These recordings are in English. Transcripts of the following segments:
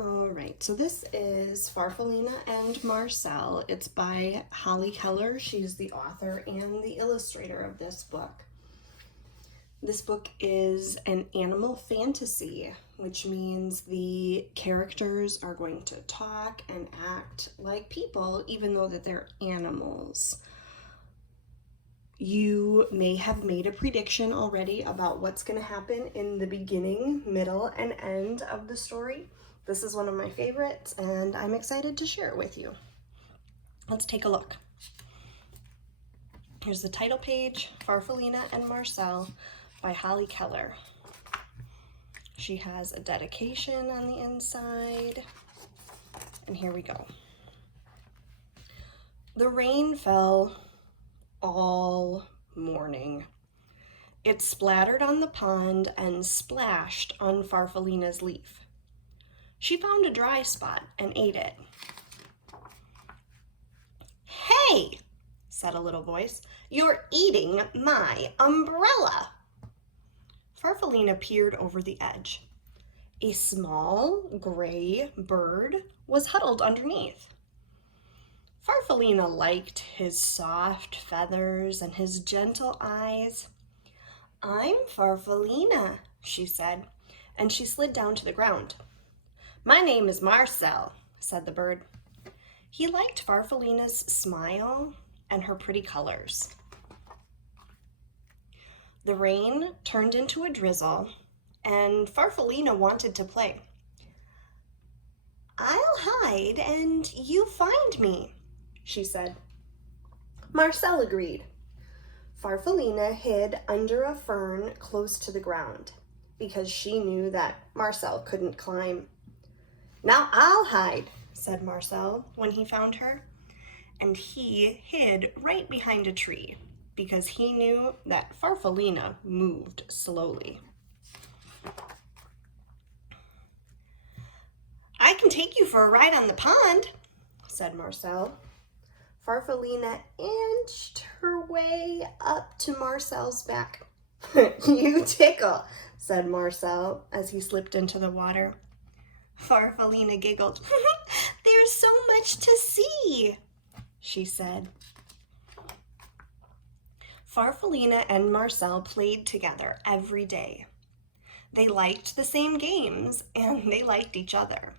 All right, so this is Farfallina and Marcel. It's by Holly Keller. She's the author and the illustrator of this book. This book is an animal fantasy, which means the characters are going to talk and act like people, even though that they're animals. You may have made a prediction already about what's going to happen in the beginning, middle, and end of the story. This is one of my favorites, and I'm excited to share it with you. Let's take a look. Here's the title page, Farfallina and Marcel by Holly Keller. She has a dedication on the inside, and here we go. The rain fell all morning. It splattered on the pond and splashed on Farfallina's leaf. She found a dry spot and ate it. "Hey," said a little voice, "you're eating my umbrella." Farfallina peered over the edge. A small gray bird was huddled underneath. Farfallina liked his soft feathers and his gentle eyes. "I'm Farfallina," she said, and she slid down to the ground. "My name is Marcel," said the bird. He liked Farfallina's smile and her pretty colors. The rain turned into a drizzle, and Farfallina wanted to play. "I'll hide and you find me," she said. Marcel agreed. Farfallina hid under a fern close to the ground because she knew that Marcel couldn't climb. "Now I'll hide," said Marcel when he found her, and he hid right behind a tree because he knew that Farfallina moved slowly. "I can take you for a ride on the pond," said Marcel. Farfallina inched her way up to Marcel's back. "You tickle," said Marcel as he slipped into the water. Farfallina giggled. "There's so much to see," she said. Farfallina and Marcel played together every day. They liked the same games and they liked each other.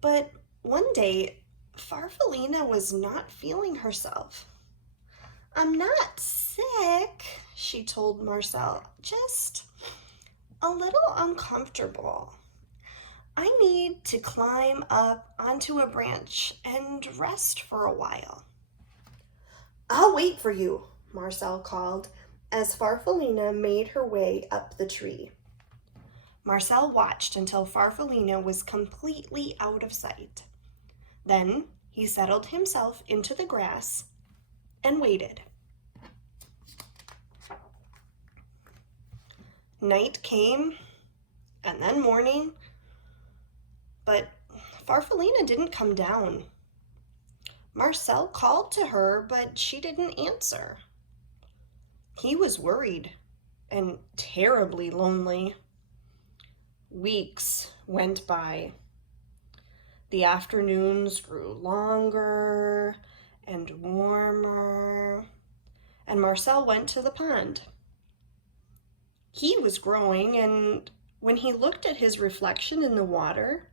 But one day, Farfallina was not feeling herself. "I'm not sick," she told Marcel, "just a little uncomfortable. I need to climb up onto a branch and rest for a while." "I'll wait for you," Marcel called as Farfallina made her way up the tree. Marcel watched until Farfallina was completely out of sight. Then he settled himself into the grass and waited. Night came, and then morning, but Farfallina didn't come down. Marcel called to her, but she didn't answer. He was worried and terribly lonely. Weeks went by. The afternoons grew longer and warmer, and Marcel went to the pond. He was growing, and when he looked at his reflection in the water,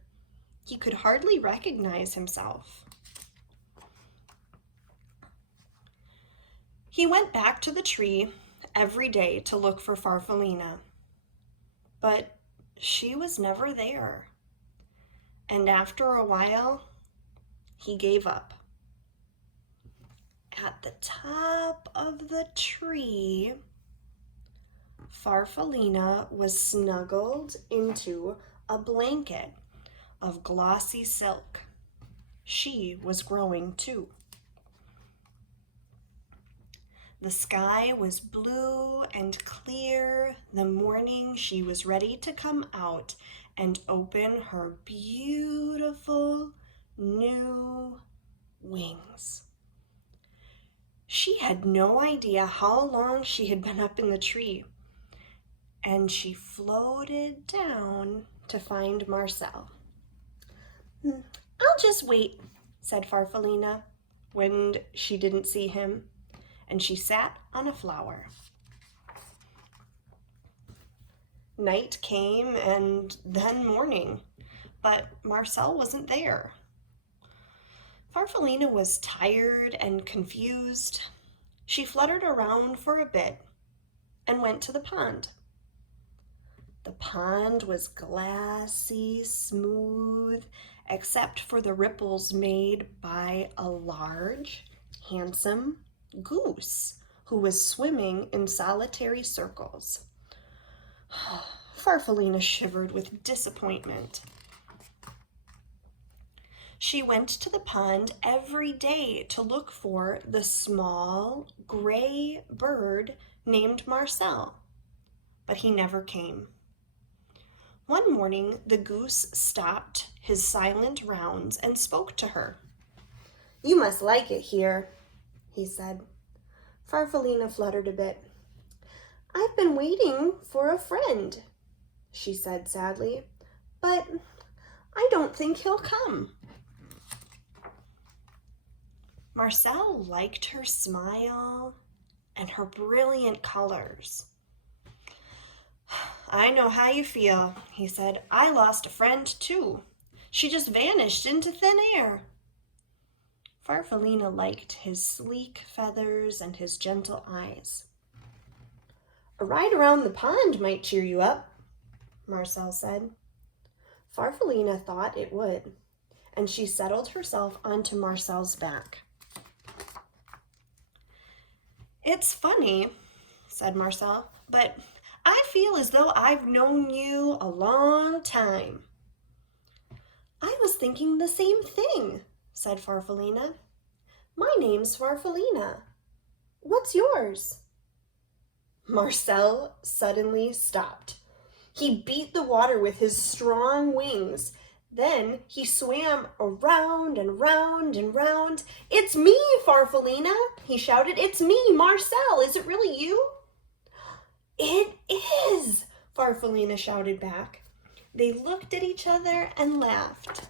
he could hardly recognize himself. He went back to the tree every day to look for Farfallina, but she was never there. And after a while, he gave up. At the top of the tree, Farfallina was snuggled into a blanket of glossy silk. She was growing too. The sky was blue and clear the morning she was ready to come out and open her beautiful new wings. She had no idea how long she had been up in the tree, and she floated down to find Marcel. I'll just wait, said Farfallina when she didn't see him, and she sat on a flower. Night came and then morning, but Marcel wasn't there. Farfallina was tired and confused. She fluttered around for a bit and went to the pond. The pond was glassy, smooth, except for the ripples made by a large, handsome goose who was swimming in solitary circles. Farfallina shivered with disappointment. She went to the pond every day to look for the small, gray bird named Marcel, but he never came. One morning, the goose stopped his silent rounds and spoke to her. "You must like it here," he said. Farfallina fluttered a bit. "I've been waiting for a friend," she said sadly, "but I don't think he'll come." Marcel liked her smile and her brilliant colors. "I know how you feel," he said. "I lost a friend too. She just vanished into thin air." Farfallina liked his sleek feathers and his gentle eyes. "A ride around the pond might cheer you up," Marcel said. Farfallina thought it would, and she settled herself onto Marcel's back. "It's funny," said Marcel, "but I feel as though I've known you a long time." "I was thinking the same thing," said Farfallina. "My name's Farfallina. What's yours?" Marcel suddenly stopped. He beat the water with his strong wings. Then he swam around and round and round. "It's me, Farfallina," he shouted. "It's me, Marcel. Is it really you?" "It is," Farfallina shouted back. They looked at each other and laughed.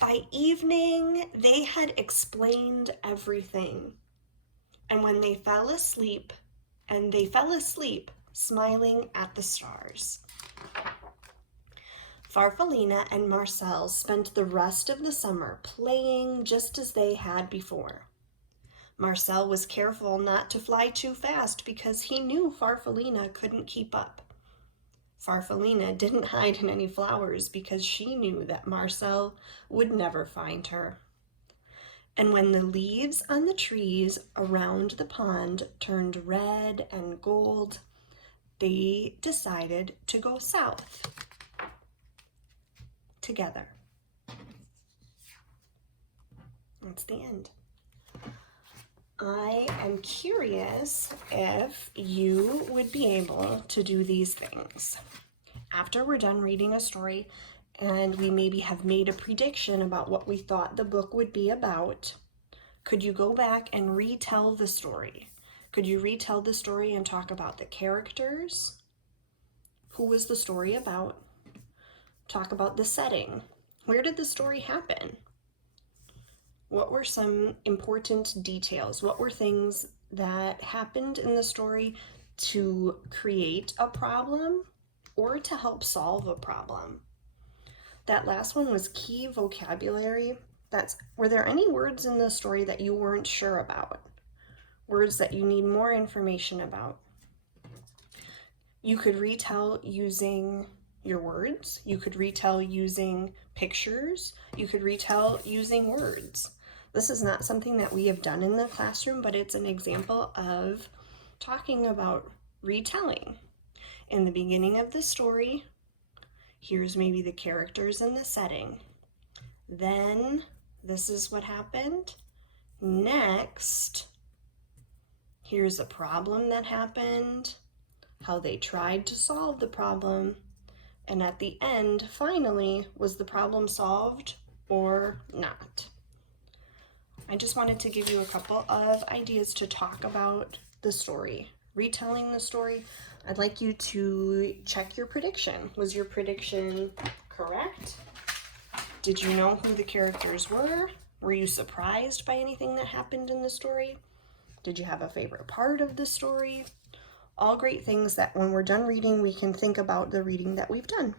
By evening, they had explained everything. And when they fell asleep, smiling at the stars. Farfallina and Marcel spent the rest of the summer playing just as they had before. Marcel was careful not to fly too fast because he knew Farfallina couldn't keep up. Farfallina didn't hide in any flowers because she knew that Marcel would never find her. And when the leaves on the trees around the pond turned red and gold, they decided to go south together. That's the end. I am curious if you would be able to do these things. After we're done reading a story and we maybe have made a prediction about what we thought the book would be about, could you go back and retell the story? Could you retell the story and talk about the characters? Who was the story about? Talk about the setting. Where did the story happen? What were some important details? What were things that happened in the story to create a problem or to help solve a problem? That last one was key vocabulary. Were there any words in the story that you weren't sure about? Words that you need more information about? You could retell using your words. You could retell using pictures. You could retell using words. This is not something that we have done in the classroom, but it's an example of talking about retelling. In the beginning of the story, here's maybe the characters and the setting. Then this is what happened. Next, here's a problem that happened, how they tried to solve the problem, and at the end, finally, was the problem solved or not? I just wanted to give you a couple of ideas to talk about the story. Retelling the story, I'd like you to check your prediction. Was your prediction correct? Did you know who the characters were? Were you surprised by anything that happened in the story? Did you have a favorite part of the story? All great things that when we're done reading, we can think about the reading that we've done.